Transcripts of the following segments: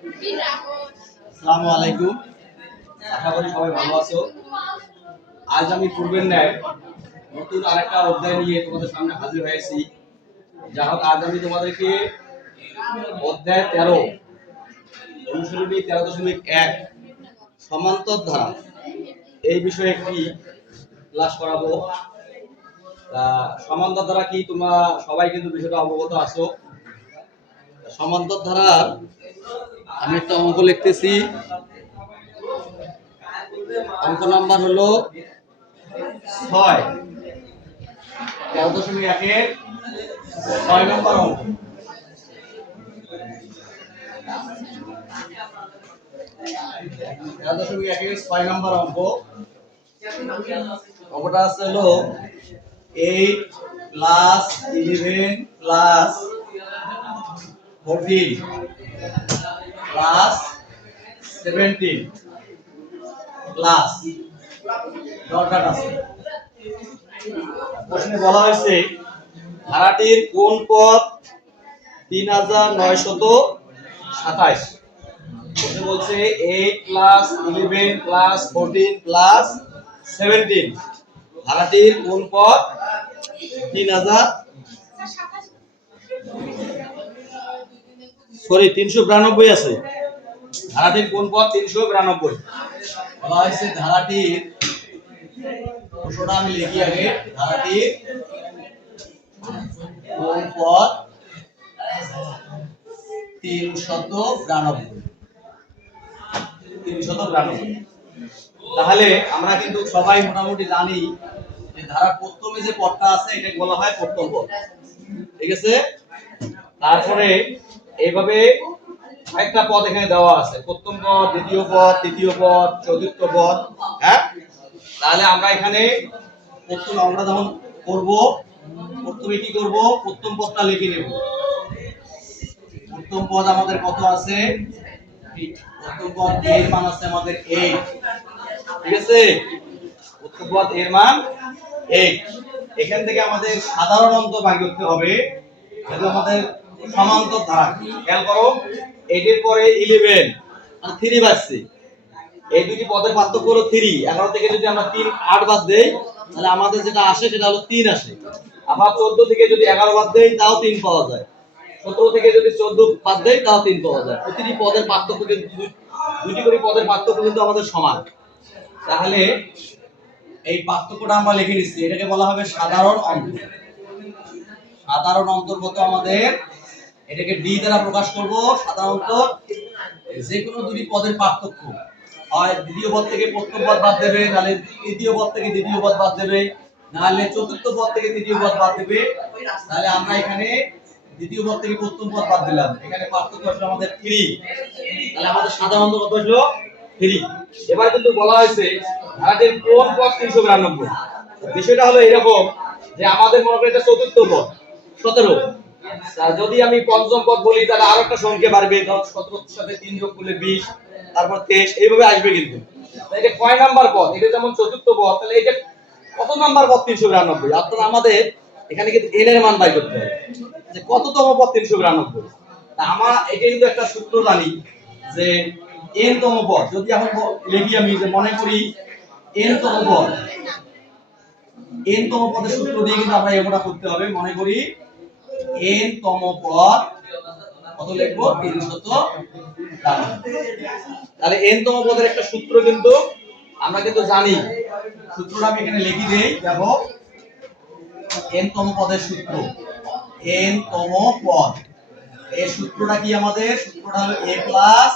আসসালামু আলাইকুম, আশা করি সবাই ভালো আছো। আজ আমি পূর্বের ন্যায় নতুন আরেকটা অধ্যায় নিয়ে তোমাদের সামনে হাজির হয়েছি। যা হোক, আজ আমি তোমাদেরকে অধ্যায় 13 অনুশীলনী 13.1 সমান্তর ধারা এই বিষয়ে একটি ক্লাস করাবো। সমান্তর ধারা কি তোমরা সবাই কিন্তু বিষয়টা অবগত আছো। সমান্তর ধারার আমি একটা অঙ্ক লিখতেছি। অঙ্ক নাম্বার হলো 6, 13.1 6 নম্বর অঙ্ক। 13.1 6 নম্বর অঙ্ক। অঙ্কটা আছে হলো 8 plus 11 plus 14 plus 17 plus dot আছে। প্রশ্নে বলা হয়েছে ধারাটির কোন পদ 3927। প্রশ্নে বলছে 8 প্লাস 11 প্লাস 14 প্লাস 17 ধারাটির কোন পদ 392 আছে। ধারাটির কোন পদ 392 বলা হয়েছে। ধারাটির প্রশ্নটা আমি লিখি আগে। ধারাটির কোন পদ 392। তাহলে আমরা কিন্তু সবাই মোটামুটি জানি যে ধারার প্রথমে যে পদটা আছে এটাকে বলা হয় প্রথম পদ, ঠিক আছে। তারপরে এইভাবে একটা পদ এখানে দেওয়া আছে, প্রথম পদ, দ্বিতীয় পদ, তৃতীয় পদ, চতুর্থ পদ। হ্যাঁ, তাহলে আমরা এখানে প্রথমে আমরা যখন করব, প্রথমে কি করব, প্রথম পদটা লিখে নেব। প্রথম পদ আমাদের কত আছে? প্রথম পদ এর মান আছে আমাদের 8, ঠিক আছে। প্রথম পদ এর মান 8। এখান থেকে আমাদের সাধারণ অন্তর বাই করতে হবে। যেহেতু আমাদের সমান্তর ধারা, খেয়াল করো 8 এর পরে 11 মানে 3 বাজছে। এই দুটি পদের পার্থক্য হলো 3। 11 থেকে যদি আমরা 3 8 বাদ দেই তাহলে আমাদের যেটা আসে সেটা হলো 3 আসে। আবার 14 থেকে যদি 11 বাদ দেই তাও 3 পাওয়া যায়। 17 থেকে যদি 14 বাদ দেই তাও 3 পাওয়া যায়। প্রতিটি পদের পার্থক্য কিন্তু দুটি করে পদের পার্থক্য কিন্তু আমাদের সমান। তাহলে এই পার্থক্যটা আমরা লিখে নিচ্ছি, এটাকে বলা হবে সাধারণ অন্তর। সাধারণ অন্তর্গত আমাদের এটাকে ডি দ্বারা প্রকাশ করব। সাধারণত যে কোনো দুটি পদের পার্থক্য, হয় দ্বিতীয় পদ থেকে প্রথম পদ বাদ দেবে, নাহলে তৃতীয় পদ থেকে দ্বিতীয় পদ বাদ দেবে, নাহলে চতুর্থ পদ থেকে তৃতীয় পদ বাদ দেবে। তাহলে আমরা এখানে দ্বিতীয় পদ থেকে প্রথম পদ বাদ দিলাম, এখানে পার্থক্য আসলে আমাদের 3। তাহলে আমাদের সাধারণত কত হলো 3। এবার কিন্তু বলা হয়েছে ধারাটির কোন পদ 392। বিষয়টা হলো এরকম যে আমাদের মনে করি এটা চতুর্থ পদ 17। যদি আমি পঞ্চম পদ বলি তাহলে আরো একটা সংখ্যা বাড়বে, ধর 17 এর সাথে 3 যোগ করলে 20, তারপর 23 এইভাবে আসবে। কিন্তু এটা কয় নাম্বার পদ? এটা যেমন চতুর্থ পদ, তাহলে এটা কত নাম্বার পদ 392? আপনারা আমাদের এখানে কিন্তু n এর মান বাই করতে হবে যে কততম পদ 392। তা আমরা এটা কিন্তু একটা সূত্র জানি যে n তম পদ যদি এখন লিখি আমি, যে মনে করি n তম পদ, n তম পদের সূত্র দিয়ে কিন্তু আমরা এটা করতে হবে। মনে করি n তম পদ কত লিখবো? 392। তাহলে n তম পদের একটা সূত্র কিন্তু আমরা কিন্তু জানি। সূত্রটা আমি এখানে লিখে দেই। দেখো n তম পদের সূত্র, n তম পদ এই সূত্রটা কি আমাদের? সূত্রটা হলো a plus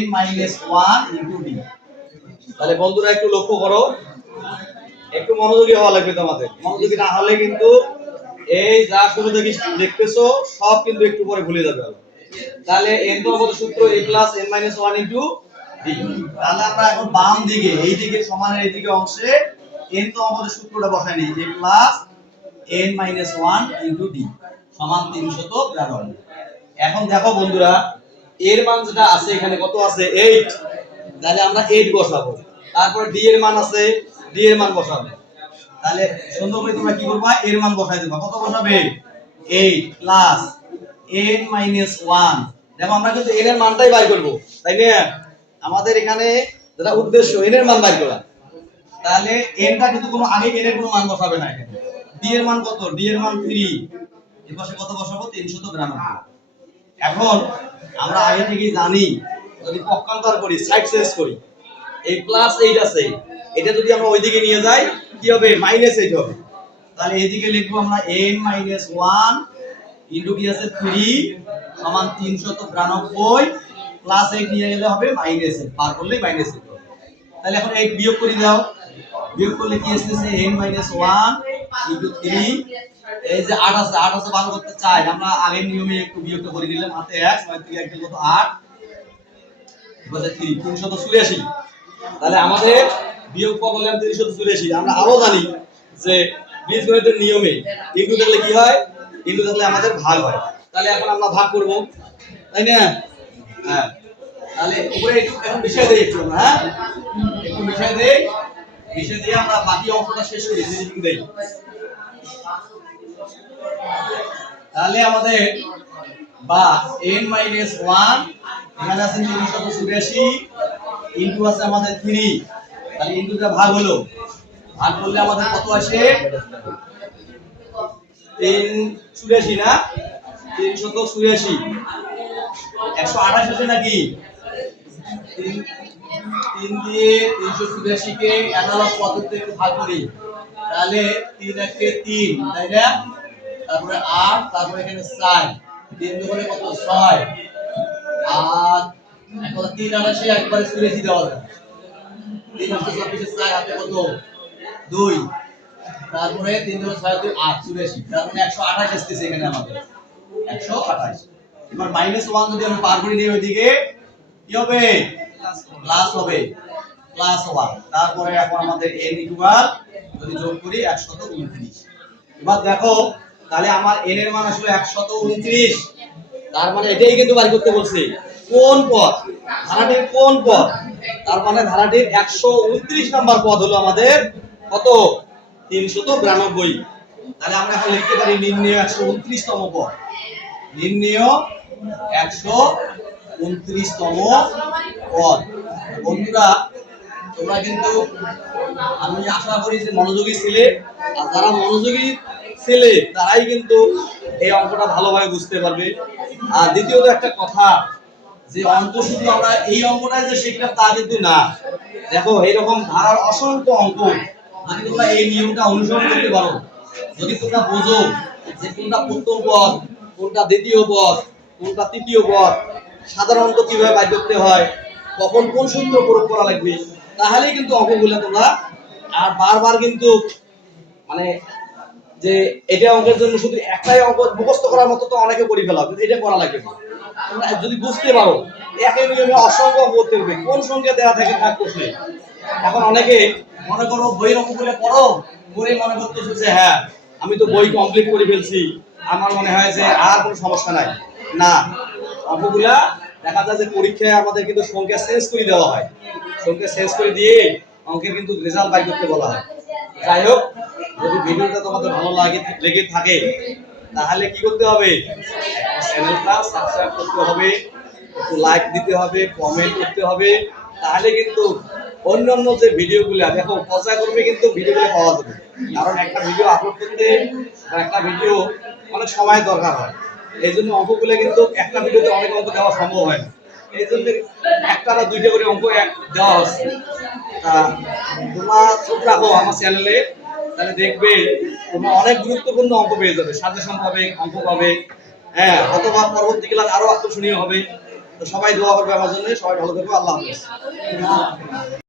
n minus 1 into d। তাহলে বন্ধুরা একটু লক্ষ্য করো, একটু মনোযোগী হওয়া লাগবে তোমাদের। মনোযোগী না হলে কিন্তু এই যা শুরু থেকে দেখতেছো সব কিন্তু একটু পরে ভুলে যাবে। তাহলে n তম পদের সূত্র a plus n minus 1 into d। তাহলে আমরা এখন বাম দিকে এই দিকে সমানের এই দিকে অংশে n তম পদের সূত্রটা বসাই নিই, a plus n minus 1 into d সমান 392। এখন দেখো বন্ধুরা, এর মান যেটা আছে এখানে কত আছে? 8। তাহলে আমরা 8 বসাবো। তারপর d এর মান আছে, d এর মান বসাবো। তাহলে সুন্দর করে তোমরা কি করবা? এর মান বসাই দেবা। কত বসাবে? 8 প্লাস n মাইনাস 1 দেখো আমরা কিন্তু n এর মানটাই বাই করব, তাই না? আমাদের এখানে যেটা উদ্দেশ্য n এর মান বাই করা। তাহলে n টা কিন্তু কোনো আগে n এর কোনো মান বসাবে না এখানে। d এর মান কত? d এর মান 3। এর পাশে কত বসাবো? 392। এখন আমরা আগে থেকেই জানি যদি পক্ষান্তর করি, সাইড চেঞ্জ করি, এই +8 আছে, এটা যদি আমরা ওইদিকে নিয়ে যাই কি হবে? -8 হবে। তাহলে এইদিকে লিখবো আমরা n - 1 ইনটু কি আছে 3 সমান 392 প্লাস 8 নিয়ে গেলে হবে -8, পার করলে -8 হবে। তাহলে এখন 8 বিয়োগ করে দাও, বিয়োগ করলে কি আসছে? n - 1 ইনটু 3, এই যে 8 আছে, 8 আছে ভালো করতে চাই আমরা আগের নিয়মে একটু বিয়োগটা করে দিলাম, হাতে 1 9 থেকে 1 গেলে কত? 8 বসে 384। তাহলে আমাদের বিয়োগ কত বললাম? 384। আমরা আরো জানি যে বীজগণিতের নিয়মে ইনটু থাকলে কি হয়? ইনটু থাকলে আমাদের ভাগ হয়। তাহলে এখন আমরা ভাগ করব, তাই না? হ্যাঁ, তাহলে উপরে একটু এখন বিষয় দেই একটু আমরা, হ্যাঁ একটু বিষয় দেই, বিষয় দিয়ে আমরা বাকি অঙ্কটা শেষ করি, ফিনিশিং দেই। তাহলে আমাদের বা n - 1 এখানে আছে 384 ইনটু আছে আমাদের 3, তাহলে ইনটুটা ভাগ হলো, ভাগ করলে আমাদের কত আসে? 384 না? 384 128 আছে নাকি? 3 দিয়ে 384 কে অ্যানালগ পদ্ধতিতে একটু ভাগ করি, তাহলে 3 একে 3, তাই না? তারপরে 8, তারপরে এখানে 4, 3 দুগুণে কত? 6, আর এখন 3 আর আসে একবারে 84 দেওয়া যায়। 3 আসে 24 4 হাতে কত? 2, তারপরে 3 দুগুণে 6 2 8 84, তার মানে 128 আসতেছে এখানে আমাদের 128। এবার -1 যদি আমি পার করে দিই ওইদিকে কি হবে? প্লাস হবে, +1। তারপরে এখন আমাদের n ইকুয়াল যদি যোগ করি 129। এবার দেখো তাহলে আমার n এর মান আসলে 129। তার মানে এটাই কিন্তু বাই করতে বলছে। কোন পদ? ধারাটির কোন পদ? তার মানে ধারাটির 129 নাম্বার পদ হলো আমাদের কত? 392। তাহলে আমরা এখন লিখতে পারি নির্ণয় 129 তম পদ। নির্ণয় 129 তম পদ। বন্ধুরা তোমরা কিন্তু, আমি আশা করি যে মনোযোগী ছিলে, আর যারা মনোযোগী ছেলে তারাই কিন্তু এই অঙ্কটা ভালোভাবে বুঝতে পারবে। আর দ্বিতীয়ত একটা কথা, যে অঙ্ক শুধু আমরা এই অঙ্কটাই যে শিখলাম তা কিন্তু না। দেখো এইরকম ধারার অসংখ্য অঙ্ক যদি তোমরা এই নিয়মটা অনুসরণ করতে পারো, যদি তোমরা বোঝো যে কোনটা প্রথম পদ, কোনটা দ্বিতীয় পদ, কোনটা তৃতীয় পদ, সাধারণত কিভাবে বাই করতে হয়, কখন কোন সূত্র প্রয়োগ করা লাগবে, তাহলেই কিন্তু অঙ্কগুলো তোমরা আর বারবার কিন্তু মানে যে এটা অঙ্কের জন্য শুধু একটাই অঙ্ক মুখস্থ করার মতো তো অনেকে করে ফেলা, এটা করা লাগবে না। তোমরা যদি বুঝতে পারো একই নিয়মে অসংখ্য অঙ্ক করতে হবে, কোন সংখ্যা দেওয়া থাকে থাক প্রশ্নে। এখন অনেকে মনে করো বইয়ের অঙ্কগুলো পড়ো, করে মনে করতেছো যে হ্যাঁ আমি তো বই কমপ্লিট করে ফেলছি, আমার মনে হয় যে আর কোনো সমস্যা নাই। না, অঙ্কগুলা দেখা যায় যে পরীক্ষায় আমাদের কিন্তু সংখ্যা চেঞ্জ করে দেওয়া হয়, সংখ্যা চেঞ্জ করে দিয়ে অঙ্কের কিন্তু রেজাল্ট বাই করতে বলা হয়। যাই হোক, যদি ভিডিওটা তোমাদের ভালো লেগে থাকে তাহলে কি করতে হবে? চ্যানেলটা সাবস্ক্রাইব করতে হবে, একটু লাইক দিতে হবে, কমেন্ট করতে হবে, তাহলে কিন্তু অন্যান্য যে ভিডিওগুলো দেখো পর্যায়ক্রমে কিন্তু ভিডিওগুলো পাওয়া যাবে। কারণ একটা ভিডিও আপলোড করতে বা একটা ভিডিও অনেক সময় দরকার হয়, এই জন্য অঙ্কগুলো কিন্তু একটা ভিডিওতে অনেক অঙ্ক দেওয়া সম্ভব হয় না, এই জন্য একটা বা দুইটা করে অঙ্ক দেওয়া হচ্ছে। তা তোমরা চোখ রাখো আমার চ্যানেলে, তাহলে দেখবে তোমরা অনেক গুরুত্বপূর্ণ অঙ্ক পেয়ে যাবে, সাজেশন পাবে, অঙ্ক পাবে, হ্যাঁ অথবা পরবর্তী ক্লাস আরো আকর্ষণীয় হবে। তো সবাই দোয়া করবে আমার জন্য, সবাই ভালো থাকবে, আল্লাহ হাফেজ।